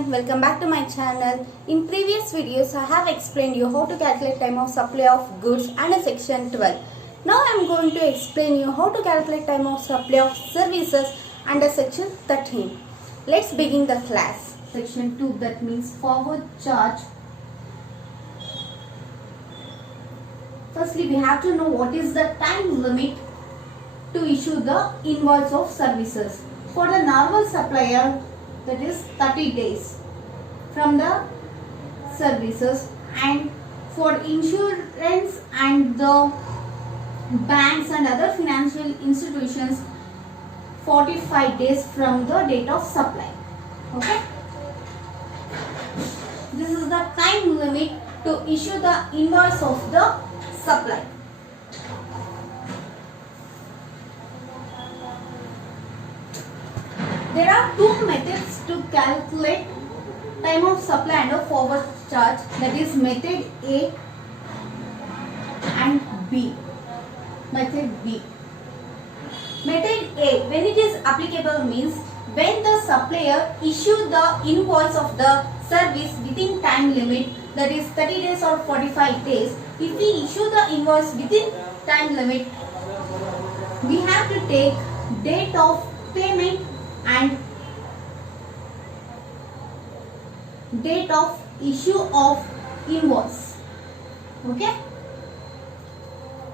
everyone, welcome back to my channel. In previous videos I have explained you how to calculate time of supply of goods under section 12. Now I am going to explain you how to calculate time of supply of services under section 13. Let's begin the class. Section 2, that means forward charge. Firstly we have to know what is the time limit to issue the invoice of services. For the normal supplier, that is 30 days from the services, and for insurance and the banks and other financial institutions 45 days from the date of supply. Okay, this is the time limit to issue the invoice of the supply. There are two methods to calculate time of supply under forward charge, that is method A and B. Method B. Method A, when it is applicable, means when the supplier issue the invoice of the service within time limit, that is 30 days or 45 days. If we issue the invoice within time limit, we have to take date of payment and date of issue of invoice. Okay,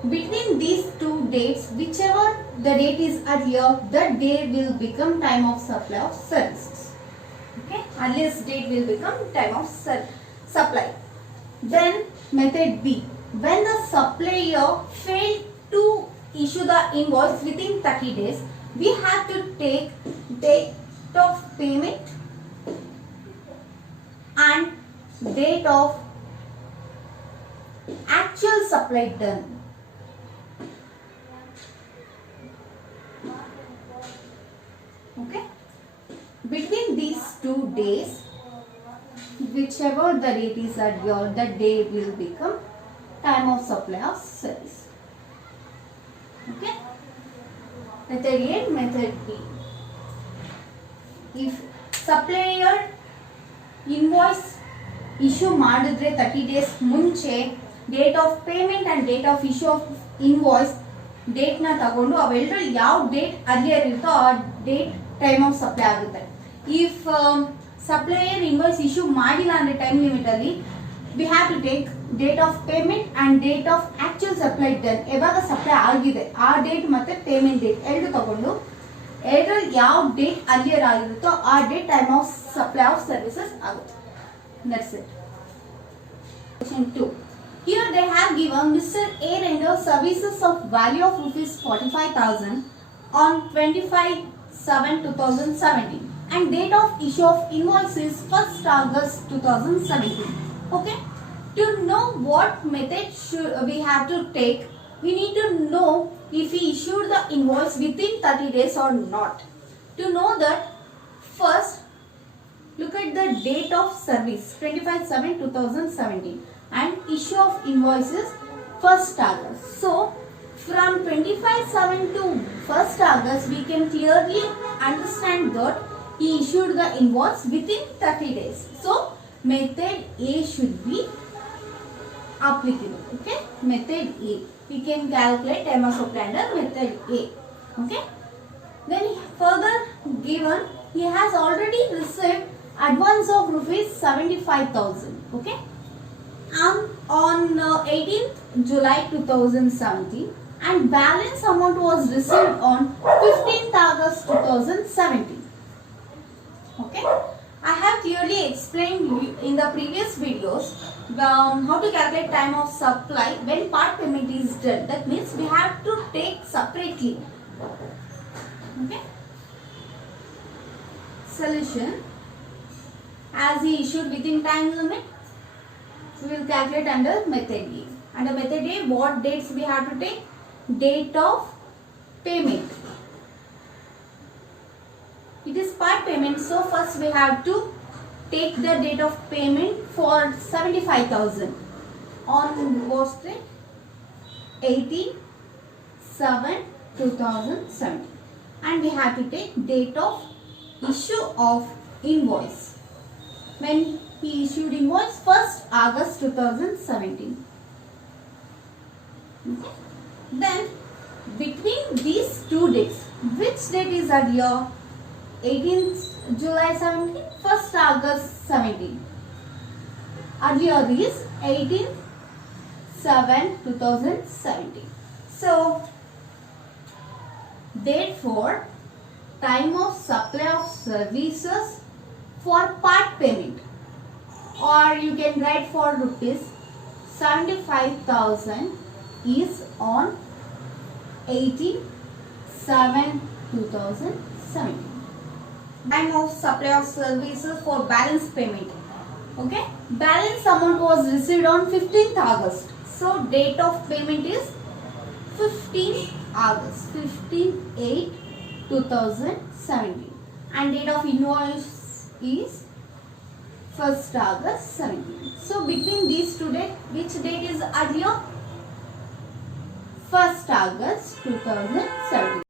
between these two dates, whichever the date is earlier, that day will become time of supply of services. Okay, earliest date will become time of supply. Then method B, when the supplier failed to issue the invoice within 30 days, we have to take date of payment and date of actual supply done. Okay, between these 2 days, whichever the date is earlier, that day will become time of supply of service. Okay, method A and method B. If supplier invoice issue ಮಾಡಿದ್ರೆ 30 days ಮುಂಚೆ date of payment and date of issue of invoice date ನ ತಗೊಂಡು ಅವೆಲ್ಲರಲ್ಲಿ ಯಾವ date earlier ಇರುತ್ತೋ ಆ date time of supply ಆಗುತ್ತೆ. If supplier invoice issue ಮಾಡಿಲ್ಲ ಅಂದ್ರೆ ಟೈಮ್ ಲಿಮಿಟ್ ಅಲ್ಲಿ we have to take date of payment and date of actual supply done. ಯಾವಾಗ ಸಪ್ಲೈ ಆಗಿದೆ ಆ ಡೇಟ್ ಮತ್ತೆ ಪೇಮೆಂಟ್ ಡೇಟ್ ಎರಡು ತಗೊಂಡು ಎರಡರಲ್ಲಿ ಯಾವ ಡೇಟ್ ಅರ್ಲಿಯರ್ ಆಗಿರುತ್ತೋ ಆ date time of supply of services ಆಗುತ್ತೆ. That's it. Section 2. Here they have given Mr. A renders services of value of rupees 45,000 on 25/7/2017 and date of issue of invoice is 1st August 2017. Okay, to know what method should we have to take, we need to know if he issued the invoice within 30 days or not. To know that, first look at the date of service 25/7/2017 and issue of invoices 1st August. So from 25/7 to 1st August we can clearly understand that he issued the invoice within 30 days. So method A should be applicable. Okay, method A, we can calculate time of supply under method A. Okay, then further given he has already received advance of rupees 75,000. Okay, on 18th July 2017 and balance amount was received on 15th August 2017. Okay, I have clearly explained in the previous videos how to calculate time of supply when part payment is done. That means we have to take separately. Okay, solution. As he issued within time limit, we will calculate under method A. Under method A, what dates we have to take? Date of payment. It is part payment, so first we have to take the date of payment for 75,000 on was 18/7/2017, and we have to take date of issue of invoice when he issued invoice 1st August 2017. Okay. Then between these two dates, which date is earlier? 18th July 17, 1st August 17. Earlier is 18/7/2017. So therefore, time of supply of services for part payment, or you can write for rupees 75,000 is on 18/7/2017. Time of supply of services for balance payment. Okay, balance amount was received on 15th August. So date of payment is 15th August, 15/8/2017, and date of invoice is 1st August 17. So between these two dates, which date is earlier? 1st August 2017.